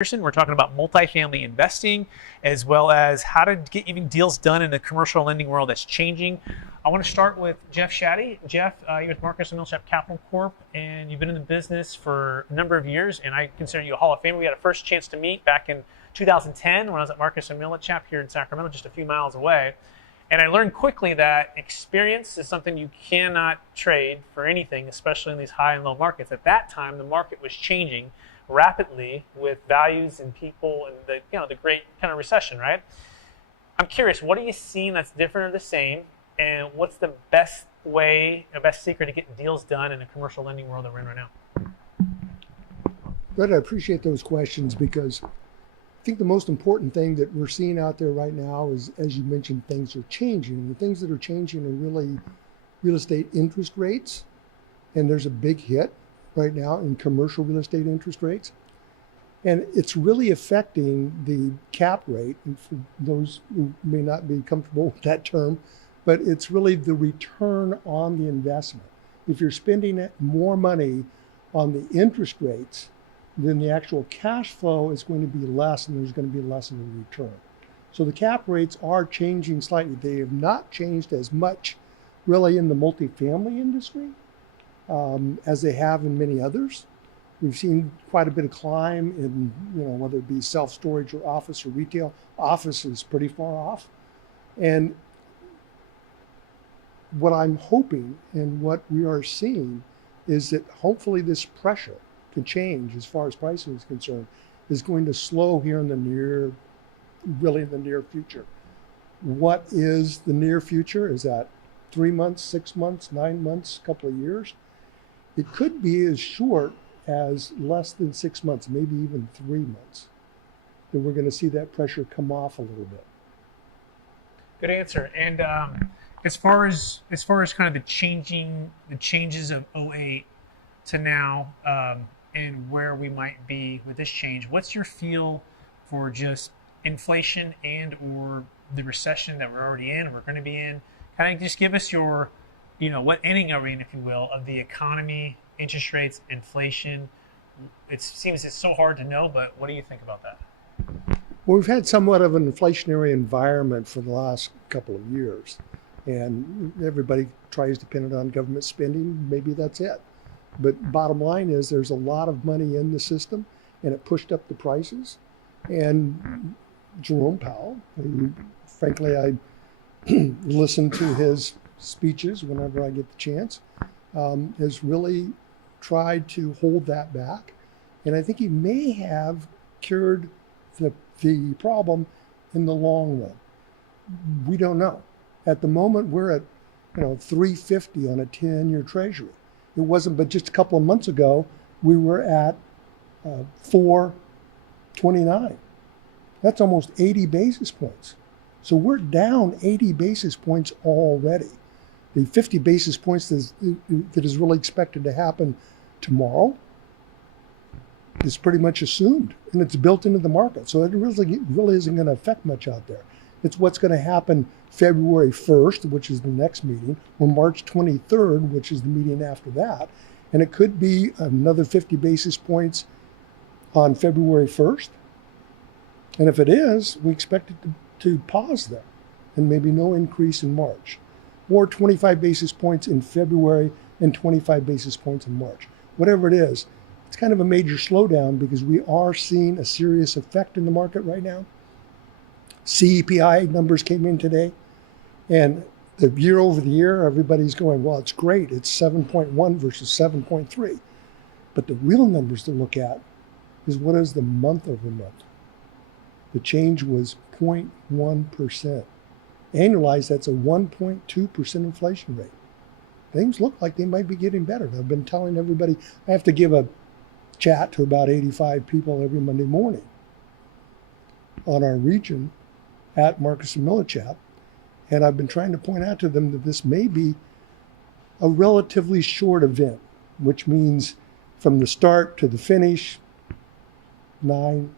We're talking about multifamily investing, as well as how to get even deals done in the commercial lending world that's changing. I want to start with Jeff Shaddy. Jeff, you're with Marcus & Millichap Capital Corp, and you've been in the business for a number of years, and I consider you a Hall of Famer. We had a first chance to meet back in 2010 when I was at Marcus & Millichap here in Sacramento, just a few miles away. And I learned quickly that experience is something you cannot trade for anything, especially in these high and low markets. At that time, the market was changing rapidly with values and people and the great kind of recession, right? I'm curious, what are you seeing that's different or the same, and what's the best way, the best secret to getting deals done in the commercial lending world that we're in right now? Brett, I appreciate those questions because I think the most important thing that we're seeing out there right now is, as you mentioned, things are changing. The things that are changing are really real estate interest rates, and there's a big hit right now in commercial real estate interest rates. And it's really affecting the cap rate. And for those who may not be comfortable with that term, but it's really the return on the investment. If you're spending more money on the interest rates, then the actual cash flow is going to be less, and there's going to be less of a return. So the cap rates are changing slightly. They have not changed as much really in the multifamily industry as they have in many others. We've seen quite a bit of climb in, whether it be self-storage or office or retail. Office is pretty far off. And what I'm hoping and what we are seeing is that hopefully this pressure to change as far as pricing is concerned is going to slow here in the near future. What is the near future? Is that 3 months, 6 months, 9 months, a couple of years? It could be as short as less than 6 months, maybe even 3 months, that we're going to see that pressure come off a little bit. Good answer. And as far as kind of the changes of '08 to now, and where we might be with this change, what's your feel for just inflation and or the recession that we're already in, or we're going to be in? Kind of just give us your, what inning are we in, if you will, of the economy, interest rates, inflation. It seems it's so hard to know, but what do you think about that? Well, we've had somewhat of an inflationary environment for the last couple of years, and everybody tries to pin it on government spending. Maybe that's it. But bottom line is there's a lot of money in the system, and it pushed up the prices. And Jerome Powell, who, frankly, I listen to his speeches whenever I get the chance, has really tried to hold that back. And I think he may have cured the problem in the long run. We don't know. At the moment, we're at 350 on a 10-year treasury. It wasn't, but just a couple of months ago, we were at 429. That's almost 80 basis points. So we're down 80 basis points already. The 50 basis points that is really expected to happen tomorrow is pretty much assumed, and it's built into the market. So it really isn't going to affect much out there. It's what's going to happen February 1st, which is the next meeting, or March 23rd, which is the meeting after that. And it could be another 50 basis points on February 1st. And if it is, we expect it to pause there and maybe no increase in March, or 25 basis points in February and 25 basis points in March. Whatever it is, it's kind of a major slowdown because we are seeing a serious effect in the market right now. CPI numbers came in today, and the year over the year, everybody's going, well, it's great. It's 7.1 versus 7.3. But the real numbers to look at is what is the month over month. The change was 0.1%. Annualized, that's a 1.2% inflation rate. Things look like they might be getting better. I've been telling everybody, I have to give a chat to about 85 people every Monday morning on our region at Marcus & Millichap. And I've been trying to point out to them that this may be a relatively short event, which means from the start to the finish, 9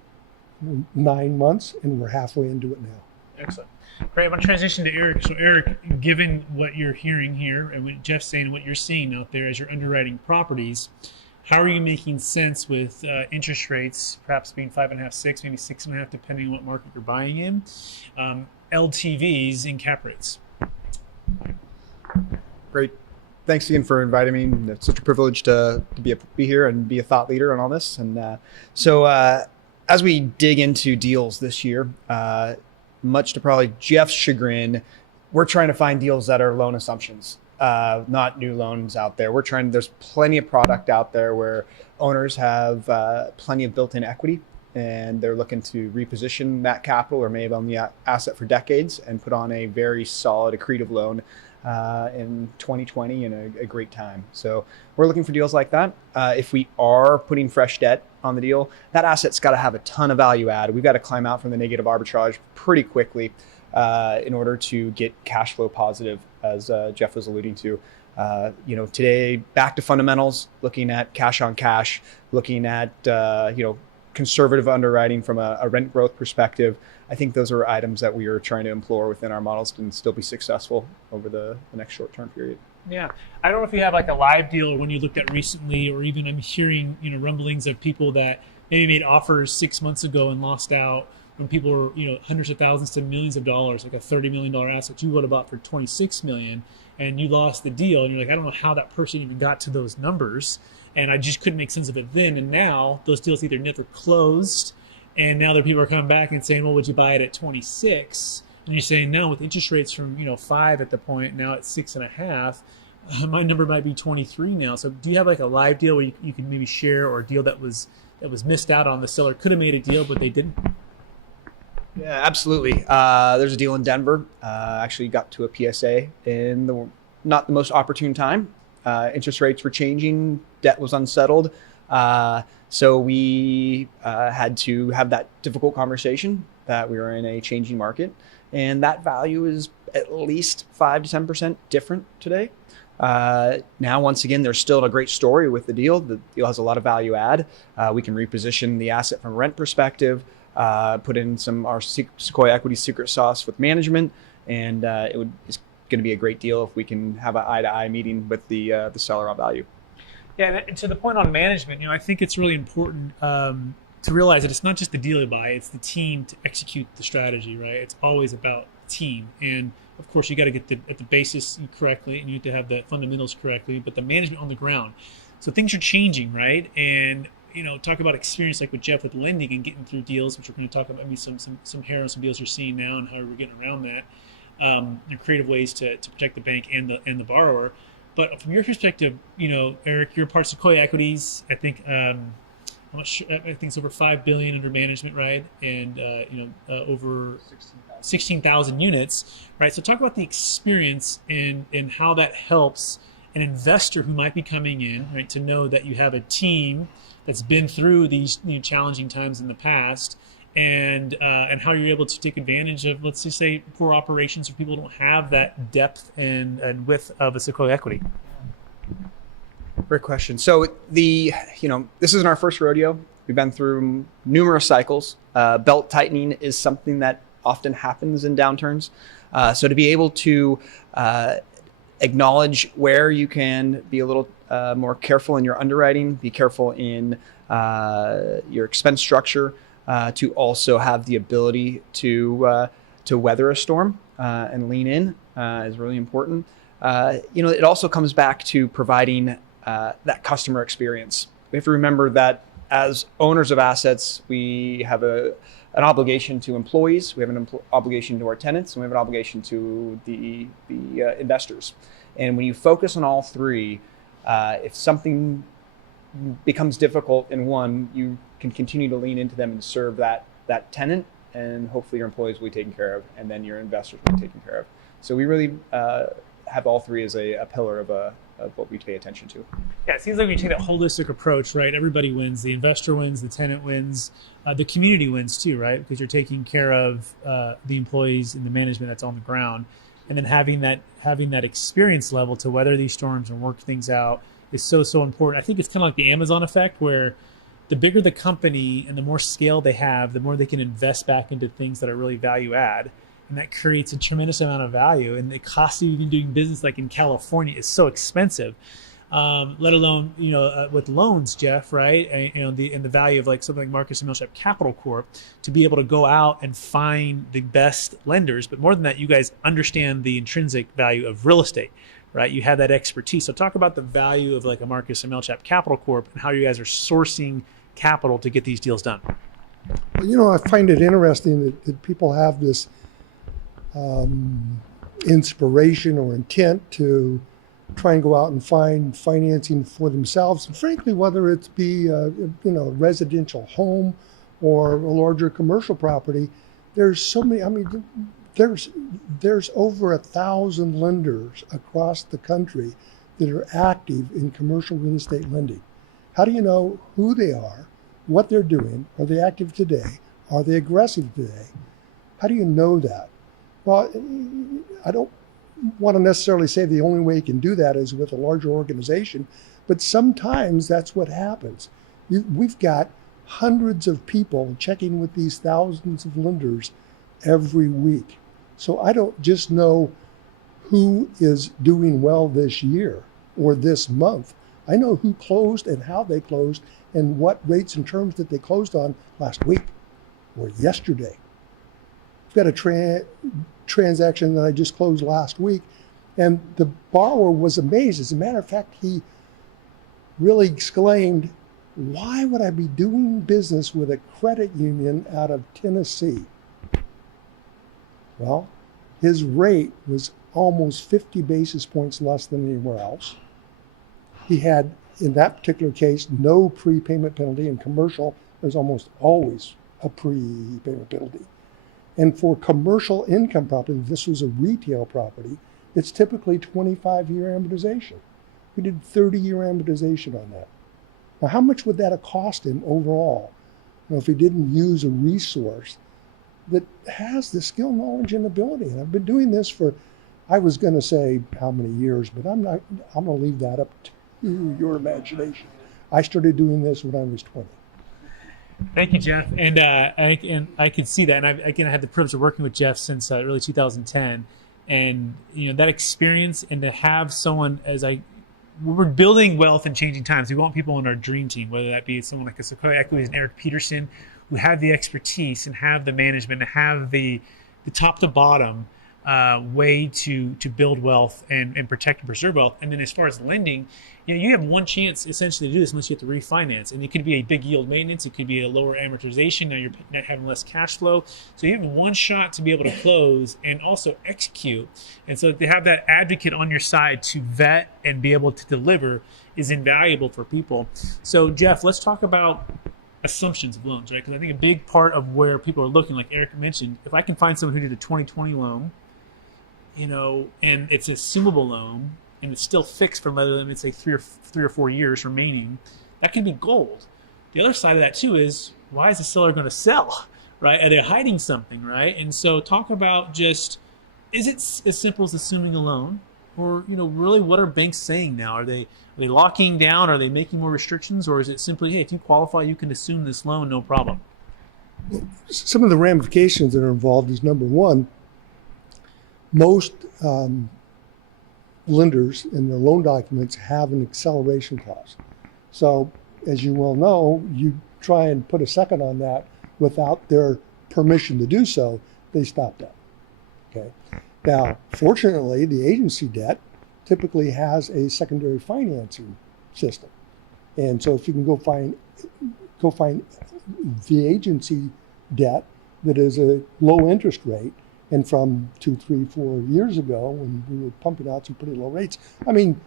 months, and we're halfway into it now. Excellent. Great. I'm going to transition to Eric. So Eric, given what you're hearing here and what Jeff's saying and what you're seeing out there as you're underwriting properties, how are you making sense with interest rates perhaps being 5.5, 6, maybe 6.5, depending on what market you're buying in, LTVs and cap rates? Great. Thanks again for inviting me. It's such a privilege to be here and be a thought leader on all this. And so as we dig into deals this year, much to probably Jeff's chagrin, we're trying to find deals that are loan assumptions, not new loans out there. There's plenty of product out there where owners have plenty of built-in equity, and they're looking to reposition that capital or may have owned the asset for decades and put on a very solid accretive loan in 2020 in a great time. So we're looking for deals like that. If we are putting fresh debt on the deal, that asset's got to have a ton of value add. We've got to climb out from the negative arbitrage pretty quickly in order to get cash flow positive, as Jeff was alluding to. Today, back to fundamentals, looking at cash on cash, looking at conservative underwriting from a rent growth perspective. I think those are items that we are trying to employ within our models and still be successful over the next short-term period. Yeah, I don't know if you have like a live deal or one you looked at recently, or even I'm hearing rumblings of people that maybe made offers 6 months ago and lost out when people were hundreds of thousands to millions of dollars, like a $30 million asset you would have bought for $26 million, and you lost the deal, and you're like, I don't know how that person even got to those numbers, and I just couldn't make sense of it then. And now those deals either never closed, and now there people are coming back and saying, well, would you buy it at 26? And you're saying, no, with interest rates from 5 at the point, now it's 6.5, my number might be 23 now. So do you have like a live deal where you can maybe share, or a deal that was missed out on? The seller could have made a deal, but they didn't? Yeah, absolutely. There's a deal in Denver. Actually got to a PSA in not the most opportune time. Interest rates were changing, debt was unsettled. So we had to have that difficult conversation that we were in a changing market, and that value is at least 5 to 10% different today. Now, once again, there's still a great story with the deal. The deal has a lot of value add. We can reposition the asset from a rent perspective, put in our Sequoia Equity secret sauce with management, and it's going to be a great deal if we can have an eye-to-eye meeting with the seller on value. Yeah, and to the point on management, I think it's really important to realize that it's not just the deal you buy, it's the team to execute the strategy, right? It's always about team. And of course, you got to get the basis correctly, and you need to have the fundamentals correctly, but the management on the ground. So things are changing, right? And talk about experience like with Jeff with lending and getting through deals, which we're going to talk about, maybe some hair on some deals you're seeing now and how we're getting around that. Creative ways to protect the bank and the borrower. But from your perspective, Eric, you're part of Sequoia Equities. I think I'm not sure, I think it's over $5 billion under management, right? And over 16,000 units, right? So talk about the experience and how that helps an investor who might be coming in, right, to know that you have a team that's been through these challenging times in the past, and how you're able to take advantage of, let's just say, poor operations where people don't have that depth and width of a Sequoia Equity. Great question. So this isn't our first rodeo. We've been through numerous cycles. Belt tightening is something that often happens in downturns. So to be able to acknowledge where you can be a little more careful in your underwriting, be careful in your expense structure, to also have the ability to weather a storm and lean in is really important. It also comes back to providing that customer experience. We have to remember that as owners of assets, we have an obligation to employees, we have an obligation to our tenants, and we have an obligation to the investors. And when you focus on all three, if something becomes difficult in one, you can continue to lean into them and serve that tenant, and hopefully your employees will be taken care of, and then your investors will be taken care of. So we really have all three as a pillar of what we pay attention to. Yeah, it seems like we take that holistic approach, right? Everybody wins. The investor wins, the tenant wins, the community wins too, right? Because you're taking care of the employees and the management that's on the ground, and then having that experience level to weather these storms and work things out is so important. I think it's kind of like the Amazon effect, where the bigger the company and the more scale they have, the more they can invest back into things that are really value add. And that creates a tremendous amount of value. And the cost of even doing business like in California is so expensive. let alone with loans, Jeff, right? And the value of like something like Marcus and Millsap Capital Corp to be able to go out and find the best lenders. But more than that, you guys understand the intrinsic value of real estate, right? You have that expertise. So talk about the value of like a Marcus and Millsap Capital Corp and how you guys are sourcing capital to get these deals done. Well, I find it interesting that people have this inspiration or intent to try and go out and find financing for themselves. And frankly, whether it be a residential home or a larger commercial property, there's so many. I mean, there's over 1,000 lenders across the country that are active in commercial real estate lending. How do you know who they are, what they're doing? Are they active today? Are they aggressive today? How do you know that? Well, I don't want to necessarily say the only way you can do that is with a larger organization, but sometimes that's what happens. We've got hundreds of people checking with these thousands of lenders every week. So I don't just know who is doing well this year or this month. I know who closed and how they closed and what rates and terms that they closed on last week or yesterday. We've got a transaction that I just closed last week, and the borrower was amazed. As a matter of fact, he really exclaimed, "Why would I be doing business with a credit union out of Tennessee?" Well, his rate was almost 50 basis points less than anywhere else. He had, in that particular case, no prepayment penalty. In commercial, there's almost always a prepayment penalty. And for commercial income property, this was a retail property, it's typically 25-year amortization. We did 30-year amortization on that. Now, how much would that have cost him overall, if he didn't use a resource that has the skill, knowledge, and ability? And I've been doing this for, I was going to say how many years, but I'm going to leave that up to your imagination. I started doing this when I was 20. Thank you, Jeff. And I can see that. And I had the privilege of working with Jeff since early 2010. And that experience, and to have someone we're building wealth in changing times. We want people on our dream team, whether that be someone like a Sequoia Equities and Eric Peterson, who have the expertise and have the management and have the top to bottom way to build wealth and protect and preserve wealth. And then as far as lending, you have one chance essentially to do this unless you have to refinance. And it could be a big yield maintenance. It could be a lower amortization. Now you're not having less cash flow. So you have one shot to be able to close and also execute. And so to have that advocate on your side to vet and be able to deliver is invaluable for people. So Jeff, let's talk about assumptions of loans, right? Because I think a big part of where people are looking, like Eric mentioned, if I can find someone who did a 2020 loan, and it's an assumable loan, and it's still fixed for let's say three or 4 years remaining, that can be gold. The other side of that too is, why is the seller going to sell, right? Are they hiding something, right? And so talk about just, is it as simple as assuming a loan, or really what are banks saying now? Are they locking down? Are they making more restrictions, or is it simply, hey, if you qualify, you can assume this loan, no problem? Some of the ramifications that are involved is, number one, most lenders in their loan documents have an acceleration clause. So, as you well know, you try and put a second on that without their permission to do so, they stop that. Okay. Now, fortunately, the agency debt typically has a secondary financing system, and so if you can go find the agency debt that is a low interest rate. And from 2, 3, 4 years ago, when we were pumping out some pretty low rates, I mean,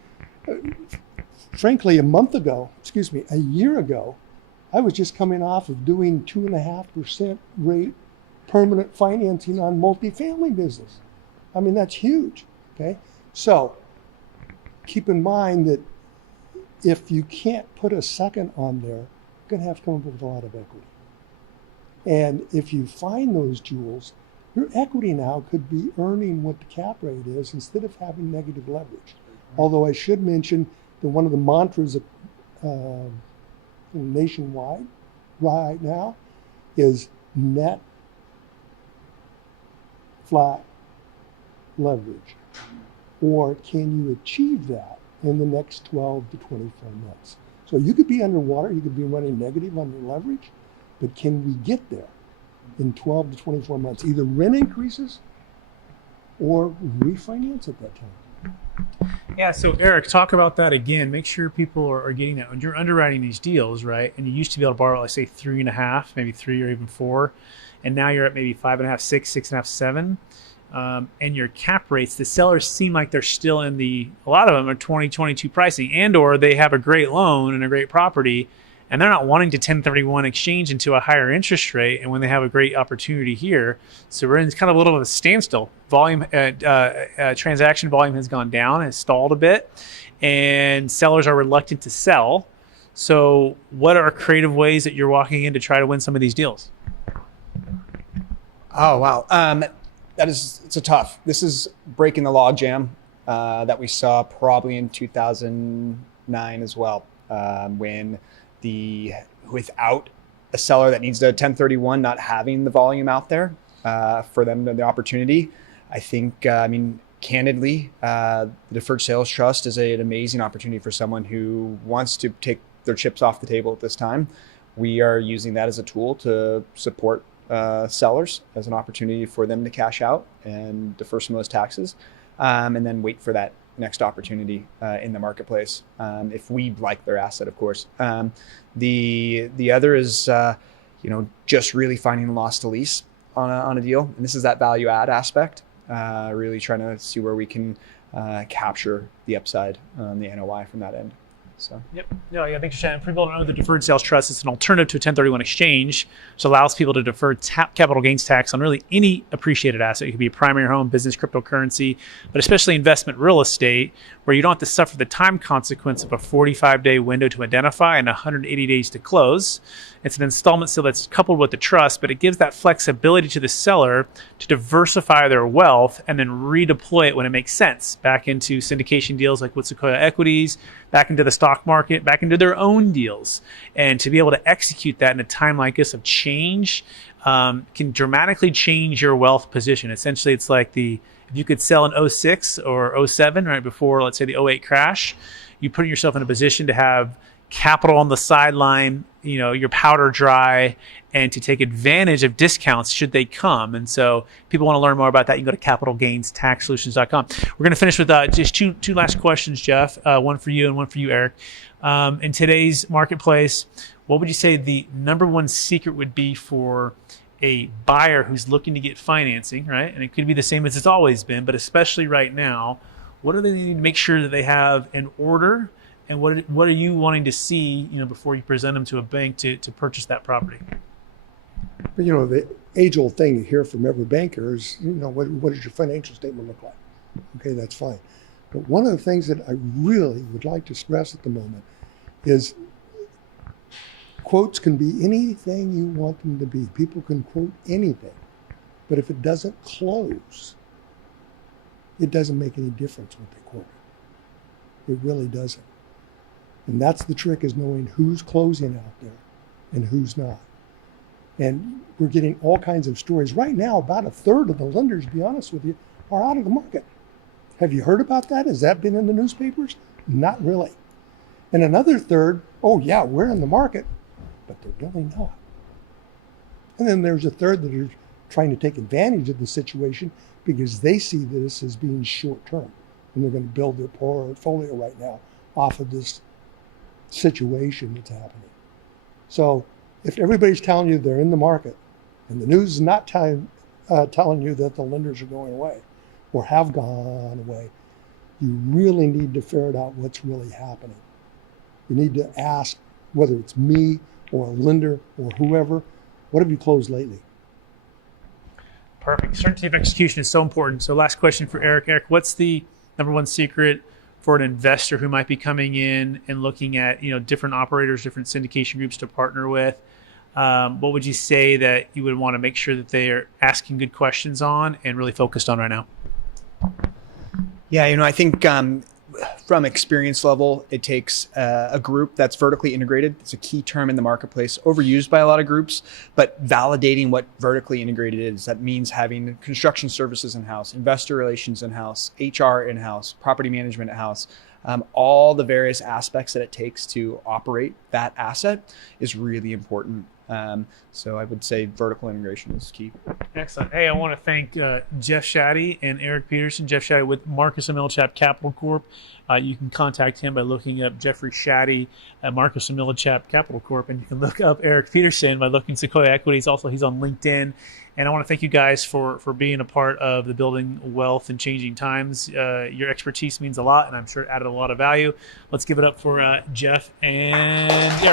frankly, a year ago, I was just coming off of doing 2.5% rate permanent financing on multifamily business. I mean, that's huge, okay? So keep in mind that if you can't put a second on there, you're going to have to come up with a lot of equity. And if you find those jewels, your equity now could be earning what the cap rate is instead of having negative leverage. Although I should mention that one of the mantras nationwide right now is net flat leverage. Or can you achieve that in the next 12 to 24 months. So you could be underwater, you could be running negative on your leverage, but can we get there in 12 to 24 months? Either rent increases or refinance at that time. Yeah, so Eric, talk about that again. Make sure people are getting that. When you're underwriting these deals, right, and you used to be able to borrow, let's say 3.5, maybe 3 or even 4, and now you're at maybe 5.5, 6, 6.5, 7. And your cap rates, the sellers seem like they're still in a lot of them are 2022 pricing, and or they have a great loan and a great property, and they're not wanting to 1031 exchange into a higher interest rate. And when they have a great opportunity here, so we're in kind of a little of a standstill. Transaction volume has gone down, has stalled a bit, and sellers are reluctant to sell. So what are creative ways that you're walking in to try to win some of these deals? Oh, wow. It's a tough. This is breaking the log jam that we saw probably in 2009 as well, when without a seller that needs to 1031, not having the volume out there for them, the opportunity. I think, candidly, the Deferred Sales Trust is an amazing opportunity for someone who wants to take their chips off the table at this time. We are using that as a tool to support sellers as an opportunity for them to cash out and defer some of those taxes, and then wait for that next opportunity in the marketplace, if we like their asset, of course. The other is just really finding the loss to lease on a deal, and this is that value add aspect, really trying to see where we can capture the upside on the NOI from that end. So. Yep. No, I think for people don't know, the Deferred Sales Trust is an alternative to a 1031 exchange, which allows people to defer capital gains tax on really any appreciated asset. It could be a primary home, business, cryptocurrency, but especially investment real estate, where you don't have to suffer the time consequence of a 45-day window to identify and 180 days to close. It's an installment sale that's coupled with the trust, but it gives that flexibility to the seller to diversify their wealth and then redeploy it when it makes sense back into syndication deals like with Sequoia Equities, back into the stock market, back into their own deals. And to be able to execute that in a time like this of change can dramatically change your wealth position. Essentially, it's like if you could sell in 06 or 07, right before, let's say, the 08 crash, you put yourself in a position to have capital on the sideline, your powder dry, and to take advantage of discounts should they come. And so people want to learn more about that. You can go to capitalgainstaxsolutions.com. We're going to finish with just two last questions, Jeff, one for you and one for you, Eric. In today's marketplace, what would you say the number one secret would be for a buyer who's looking to get financing, right? And it could be the same as it's always been, but especially right now, what do they need to make sure that they have in order? And what are you wanting to see, before you present them to a bank to purchase that property? But the age-old thing you hear from every banker is, what does your financial statement look like? Okay, that's fine. But one of the things that I really would like to stress at the moment is quotes can be anything you want them to be. People can quote anything. But if it doesn't close, it doesn't make any difference what they quote. It really doesn't. And that's the trick, is knowing who's closing out there and who's not. And we're getting all kinds of stories. Right now, about a third of the lenders, to be honest with you, are out of the market. Have you heard about that? Has that been in the newspapers? Not really. And another third, oh yeah, we're in the market, but they're really not. And then there's a third that are trying to take advantage of the situation because they see this as being short-term. And they're going to build their portfolio right now off of this situation that's happening. So if everybody's telling you they're in the market and the news is not telling you that the lenders are going away or have gone away, you really need to ferret out what's really happening. You need to ask, whether it's me or a lender or whoever, what have you closed lately? Perfect. Certainty of execution is so important. So last question for Eric. Eric, what's the number one secret for an investor who might be coming in and looking at different operators, different syndication groups to partner with? What would you say that you would want to make sure that they are asking good questions on and really focused on right now? Yeah, I think from experience level, it takes a group that's vertically integrated. It's a key term in the marketplace, overused by a lot of groups, but validating what vertically integrated is. That means having construction services in-house, investor relations in-house, HR in-house, property management in-house, all the various aspects that it takes to operate that asset is really important. So I would say vertical integration is key. Excellent. Hey, I want to thank Jeff Shaddy and Eric Peterson. Jeff Shaddy with Marcus and Millichap Capital Corp. You can contact him by looking up Jeffrey Shaddy at Marcus and Millichap Capital Corp. And you can look up Eric Peterson by looking Sequoia Equities. Also, he's on LinkedIn. And I want to thank you guys for being a part of the Building Wealth in Changing Times. Your expertise means a lot, and I'm sure it added a lot of value. Let's give it up for Jeff and Eric.